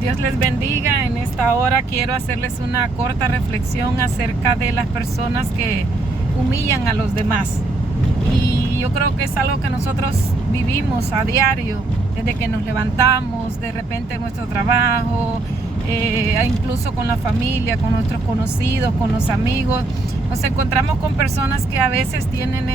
Dios les bendiga. En esta hora quiero hacerles una corta reflexión acerca de las personas que humillan a los demás. Y yo creo que es algo que nosotros vivimos a diario, desde que nos levantamos, de repente en nuestro trabajo, incluso con la familia, con nuestros conocidos, con los amigos. Nos encontramos con personas que a veces tienen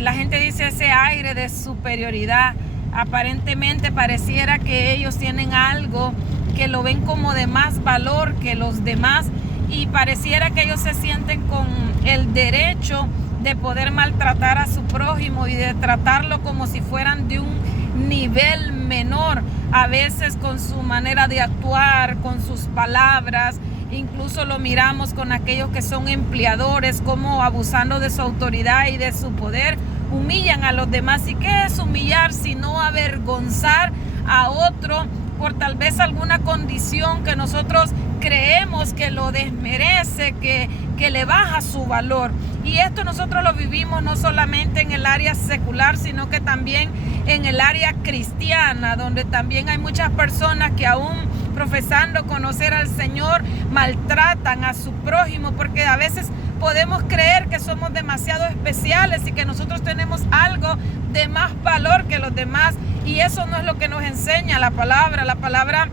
la gente dice ese aire de superioridad. Aparentemente pareciera que ellos tienen algo que lo ven como de más valor que los demás, y pareciera que ellos se sienten con el derecho de poder maltratar a su prójimo y de tratarlo como si fueran de un nivel menor, a veces con su manera de actuar, con sus palabras. Incluso lo miramos con aquellos que son empleadores, como abusando de su autoridad y de su poder, humillan a los demás. ¿Y qué es humillar sino avergonzar a otro por tal vez alguna condición que nosotros creemos que lo desmerece, que le baja su valor? Y esto nosotros lo vivimos no solamente en el área secular, sino que también en el área cristiana, donde también hay muchas personas que aún profesando conocer al Señor maltratan a su prójimo, porque a veces podemos creer que somos demasiado especiales y que nosotros tenemos algo de más valor que los demás, y eso no es lo que nos enseña la palabra. La palabra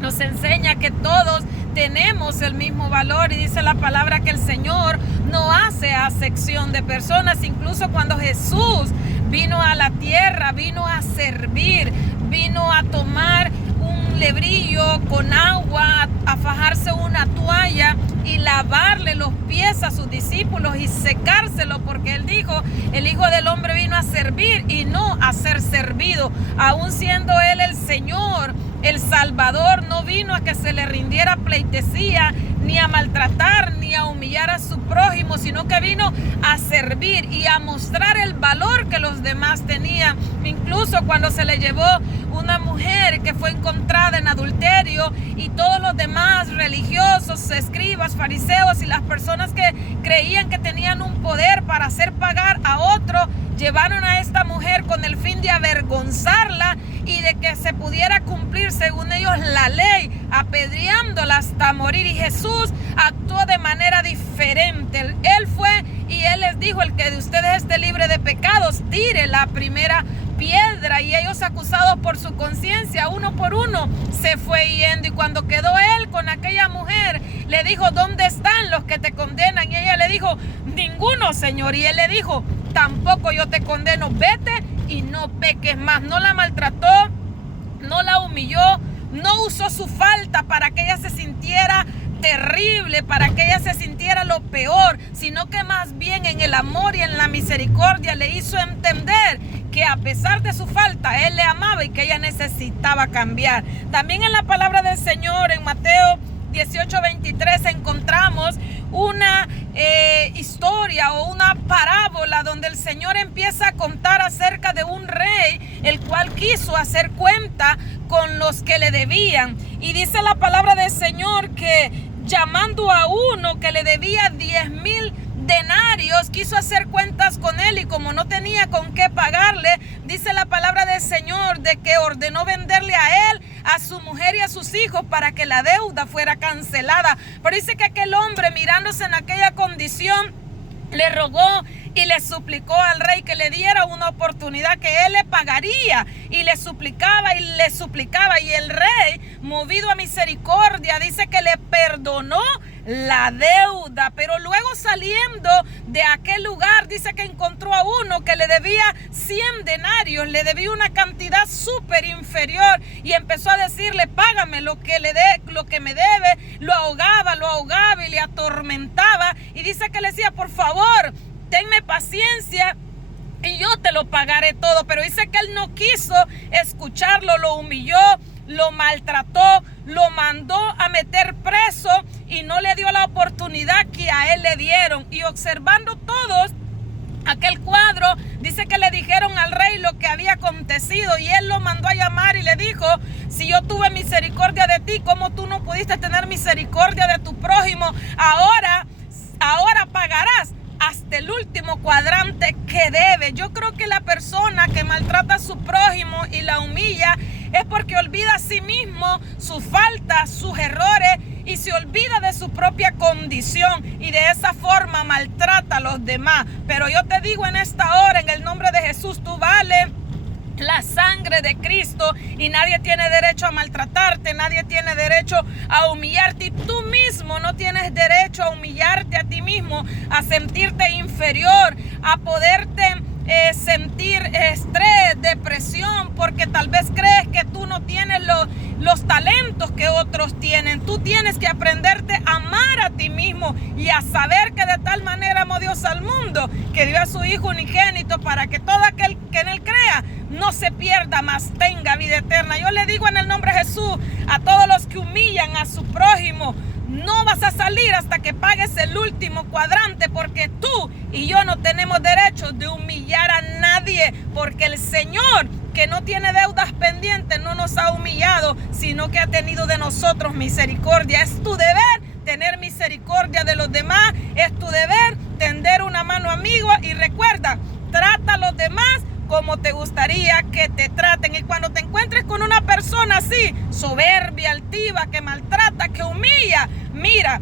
nos enseña que todos tenemos el mismo valor, y dice la palabra que el Señor no hace acepción de personas. Incluso cuando Jesús vino a la tierra, vino a servir, vino a tomar un lebrillo con agua, a fajarse una toalla y lavarle los pies a sus discípulos y secárselo, porque él dijo: el Hijo del Hombre vino a servir y no a ser servido. Aún siendo él el Señor, el Salvador, no vino a que se le rindiera pleitesía, ni a maltratar, ni a humillar a su prójimo, sino que vino a servir y a mostrar el valor que los demás tenían. Incluso cuando se le llevó una mujer que fue encontrada en adulterio, y todos los demás religiosos, escribas, fariseos y las personas que creían que tenían un poder para hacer pagar a otro, llevaron a esta mujer con el fin de avergonzarla y de que se pudiera cumplir según ellos la ley, apedreándola hasta morir. Y Jesús actuó de manera diferente. Él fue y él les dijo: el que de ustedes esté libre de pecados, tire la primera piedra. Y ellos, acusados por su conciencia, uno por uno se fue yendo. Y cuando quedó él con aquella mujer, le dijo: ¿dónde están los que te condenan? Y ella le dijo: ninguno, Señor. Y él le dijo: tampoco yo te condeno, vete y no peques más. No la maltrató, no la humilló, no usó su falta para que ella se sintiera terrible, para que ella se sintiera lo peor, sino que más bien en el amor y en la misericordia le hizo entender que a pesar de su falta, él le amaba y que ella necesitaba cambiar. También en la palabra del Señor, en Mateo 18:23, encontramos una historia o una parábola donde el Señor empieza a contar acerca de un rey, el cual quiso hacer cuenta con los que le debían. Y dice la palabra del Señor que, llamando a uno que le debía 10,000 denarios, quiso hacer cuentas con él, y como no tenía con qué pagarle, dice la palabra del Señor de que ordenó venderle a él, a su mujer y a sus hijos para que la deuda fuera cancelada. Pero dice que aquel hombre, mirándose en aquella condición, le rogó y le suplicó al rey que le diera una oportunidad, que él le pagaría, y le suplicaba y le suplicaba. Y el rey, movido a misericordia, dice que le perdonó la deuda. Pero luego, saliendo de aquel lugar, dice que encontró a uno que le debía 100 denarios, le debía una cantidad súper inferior, y empezó a decirle: págame lo que me debe. Lo ahogaba y le atormentaba, y dice que le decía: por favor, tenme paciencia y yo te lo pagaré todo. Pero dice que él no quiso escucharlo, lo humilló, lo maltrató, lo mandó a meter preso y no le dio la oportunidad que a él le dieron. Y observando todos aquel cuadro, dice que le dijeron al rey lo que había acontecido, y él lo mandó a llamar y le dijo: si yo tuve misericordia de ti, ¿cómo tú no pudiste tener misericordia de tu prójimo? Ahora pagarás hasta el último cuadrante que debe. Yo creo que la persona que maltrata a su prójimo y la humilla es porque olvida a sí mismo sus faltas, sus errores, y se olvida de su propia condición y de esa forma maltrata a los demás. Pero yo te digo en esta hora, en el nombre de Jesús, tú vales la sangre de Cristo y nadie tiene derecho a maltratarte, nadie tiene derecho a humillarte, y tú mismo no tienes derecho a humillarte a ti mismo, a sentirte inferior, a poderte sentir estrés, depresión, porque tal vez crees que tú no tienes los talentos que otros tienen. Tú tienes que aprenderte a amar a ti mismo y a saber que de tal manera amó Dios al mundo, que dio a su Hijo unigénito para que todo aquel que en Él crea no se pierda, mas tenga vida eterna. Yo le digo en el nombre de Jesús a todos los que humillan a su prójimo: no vas a salir hasta que pagues el último cuadrante, porque tú y yo no tenemos derecho de humillar a nadie, porque el Señor, que no tiene deudas pendientes, no nos ha humillado, sino que ha tenido de nosotros misericordia. Es tu deber tener misericordia de los demás, es tu deber tender una mano amigo, y recuerda, trata a los demás como te gustaría que te traten. Y cuando te encuentres con una persona así, soberbia, altiva, que maltrata, que humilla, mira,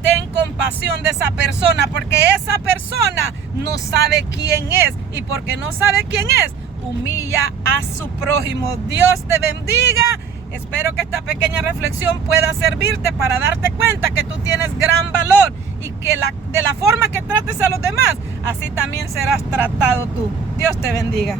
ten compasión de esa persona, porque esa persona no sabe quién es, y porque no sabe quién es, humilla a su prójimo. Dios te bendiga. Espero que esta pequeña reflexión pueda servirte para darte cuenta que tú tienes gran valor, y que de la forma que trates a los demás, así también serás tratado tú. Dios te bendiga.